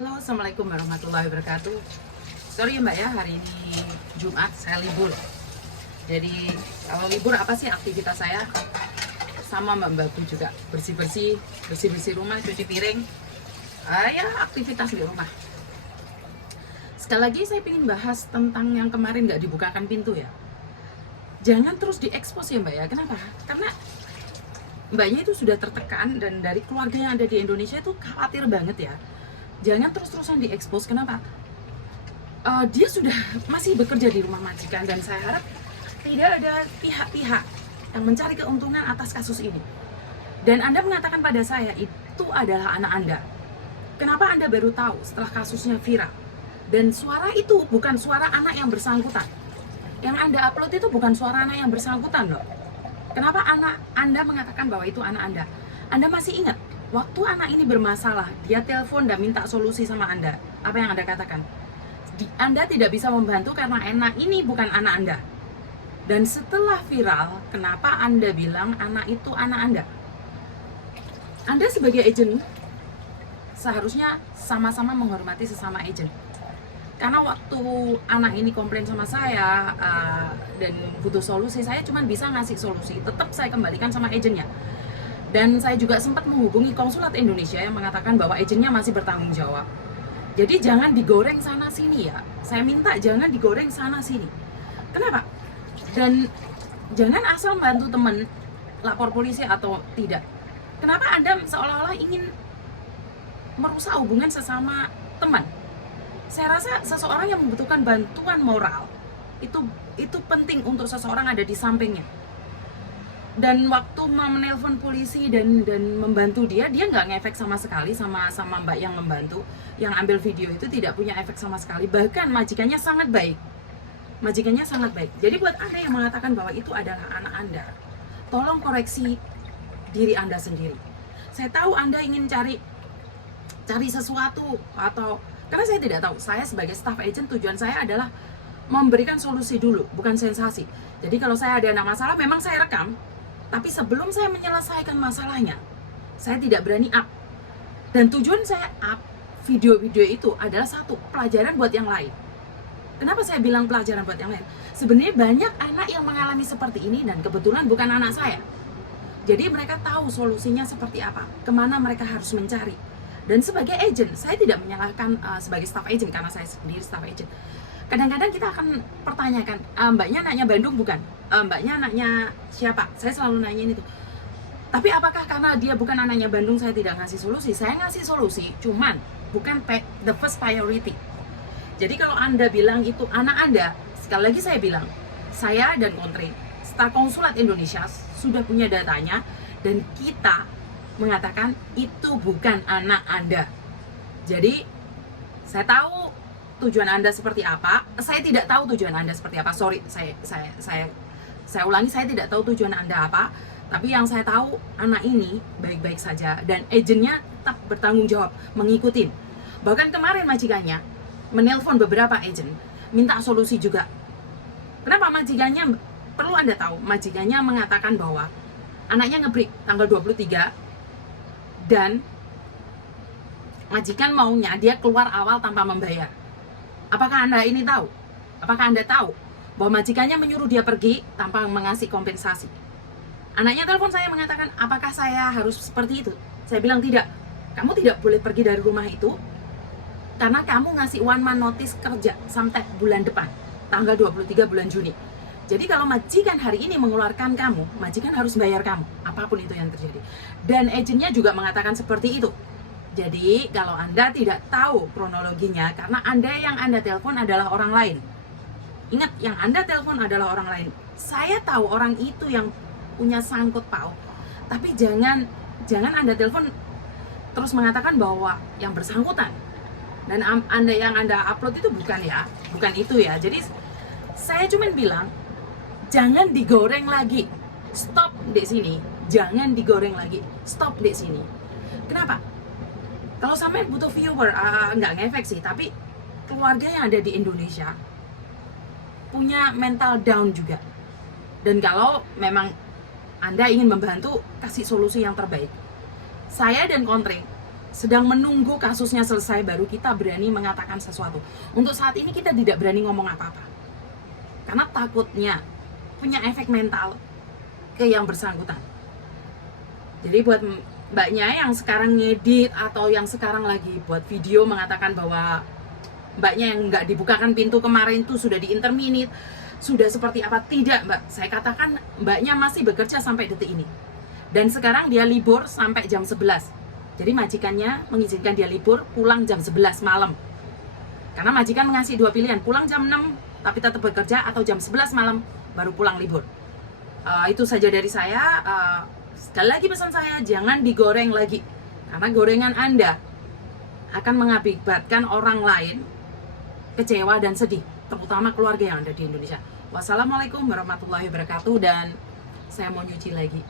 Halo, Assalamualaikum warahmatullahi wabarakatuh. Sorry ya Mbak ya, hari ini Jumat, saya libur. Jadi kalau libur apa sih aktivitas saya? Sama Mbak Mbak juga, bersih-bersih, bersih-bersih rumah, cuci piring. Ya aktivitas di rumah. Sekali lagi saya ingin bahas tentang yang kemarin nggak dibukakan pintu ya. Jangan terus diekspos ya Mbak ya, kenapa? Karena Mbaknya itu sudah tertekan dan dari keluarga yang ada di Indonesia itu khawatir banget ya. Jangan terus-terusan diekspos, kenapa? Dia sudah masih bekerja di rumah majikan dan saya harap tidak ada pihak-pihak yang mencari keuntungan atas kasus ini. Dan Anda mengatakan pada saya itu adalah anak Anda. Kenapa Anda baru tahu setelah kasusnya viral? Dan suara itu bukan suara anak yang bersangkutan. Yang Anda upload itu bukan suara anak yang bersangkutan loh. Kenapa anak Anda mengatakan bahwa itu anak Anda? Anda masih ingat waktu anak ini bermasalah, dia telepon dan minta solusi sama Anda. Apa yang Anda katakan? Anda tidak bisa membantu karena anak ini bukan anak Anda. Dan setelah viral, kenapa Anda bilang anak itu anak Anda? Anda sebagai agent seharusnya sama-sama menghormati sesama agent. Karena waktu anak ini komplain sama saya dan butuh solusi, saya cuma bisa ngasih solusi. Tetap saya kembalikan sama agennya. Dan saya juga sempat menghubungi konsulat Indonesia yang mengatakan bahwa agennya masih bertanggung jawab. Jadi jangan digoreng sana sini ya. Saya minta jangan digoreng sana sini. Kenapa? Dan jangan asal bantu teman lapor polisi atau tidak. Kenapa Anda seolah-olah ingin merusak hubungan sesama teman? Saya rasa seseorang yang membutuhkan bantuan moral itu penting untuk seseorang ada di sampingnya. Dan waktu menelpon polisi dan membantu dia nggak ngefek sama sekali sama Mbak yang membantu, yang ambil video itu tidak punya efek sama sekali. Bahkan majikannya sangat baik. Majikannya sangat baik. Jadi buat Anda yang mengatakan bahwa itu adalah anak Anda, tolong koreksi diri Anda sendiri. Saya tahu Anda ingin cari sesuatu atau karena saya tidak tahu. Saya sebagai staff agent tujuan saya adalah memberikan solusi dulu, bukan sensasi. Jadi kalau saya ada masalah memang saya rekam, tapi sebelum saya menyelesaikan masalahnya, saya tidak berani up. Dan tujuan saya up video-video itu adalah satu, pelajaran buat yang lain. Kenapa saya bilang pelajaran buat yang lain? Sebenarnya banyak anak yang mengalami seperti ini dan kebetulan bukan anak saya. Jadi mereka tahu solusinya seperti apa, kemana mereka harus mencari. Dan sebagai agent, saya tidak menyalahkan sebagai staff agent karena saya sendiri staff agent. Kadang-kadang kita akan pertanyakan, mbaknya anaknya Bandung bukan? Mbaknya anaknya siapa? Saya selalu nanyain itu. Tapi apakah karena dia bukan anaknya Bandung saya tidak ngasih solusi? Saya ngasih solusi, cuman bukan the first priority. Jadi kalau Anda bilang itu anak Anda, sekali lagi saya bilang, saya dan staf konsulat Indonesia sudah punya datanya dan kita mengatakan itu bukan anak Anda. Jadi saya tahu tujuan Anda seperti apa. Saya tidak tahu tujuan Anda seperti apa. Sorry, saya ulangi, saya tidak tahu tujuan Anda apa. Tapi yang saya tahu anak ini baik-baik saja dan agennya tetap bertanggung jawab mengikuti. Bahkan kemarin majikannya menelpon beberapa agen minta solusi juga. Kenapa majikannya? Perlu Anda tahu, majikannya mengatakan bahwa anaknya ngebreak tanggal 23 dan majikan maunya dia keluar awal tanpa membayar. Apakah Anda ini tahu? Apakah Anda tahu bahwa majikannya menyuruh dia pergi tanpa mengasih kompensasi? Anaknya telepon saya mengatakan, apakah saya harus seperti itu? Saya bilang tidak. Kamu tidak boleh pergi dari rumah itu karena kamu ngasih one month notice kerja sampai bulan depan, tanggal 23 bulan Juni. Jadi kalau majikan hari ini mengeluarkan kamu, majikan harus bayar kamu, apapun itu yang terjadi. Dan agennya juga mengatakan seperti itu. Jadi kalau Anda tidak tahu kronologinya, karena yang Anda telepon adalah orang lain. Ingat, yang Anda telepon adalah orang lain. Saya tahu orang itu yang punya sangkut paut. Tapi jangan Anda telepon terus mengatakan bahwa yang bersangkutan. Dan yang Anda upload itu bukan itu ya. Jadi saya cuma bilang, jangan digoreng lagi. Stop di sini. Jangan digoreng lagi. Stop di sini. Kenapa? Kalau sampai butuh viewer, nggak ngefek sih. Tapi keluarga yang ada di Indonesia punya mental down juga. Dan kalau memang Anda ingin membantu, kasih solusi yang terbaik. Saya dan sedang menunggu kasusnya selesai baru kita berani mengatakan sesuatu. Untuk saat ini kita tidak berani ngomong apa-apa. Karena takutnya punya efek mental ke yang bersangkutan. Jadi buat mbaknya yang sekarang ngedit atau yang sekarang lagi buat video mengatakan bahwa mbaknya yang nggak dibukakan pintu kemarin tuh sudah diinterminate, sudah seperti apa, tidak mbak. Saya katakan mbaknya masih bekerja sampai detik ini. Dan sekarang dia libur sampai jam 11. Jadi majikannya mengizinkan dia libur pulang jam 11 malam. Karena majikan mengasih dua pilihan, pulang jam 6 tapi tetap bekerja atau jam 11 malam baru pulang libur. Itu saja dari saya. Sekali lagi pesan saya, jangan digoreng lagi. Karena gorengan Anda akan mengakibatkan orang lain kecewa dan sedih, terutama keluarga yang ada di Indonesia. Wassalamualaikum warahmatullahi wabarakatuh, dan saya mau nyuci lagi.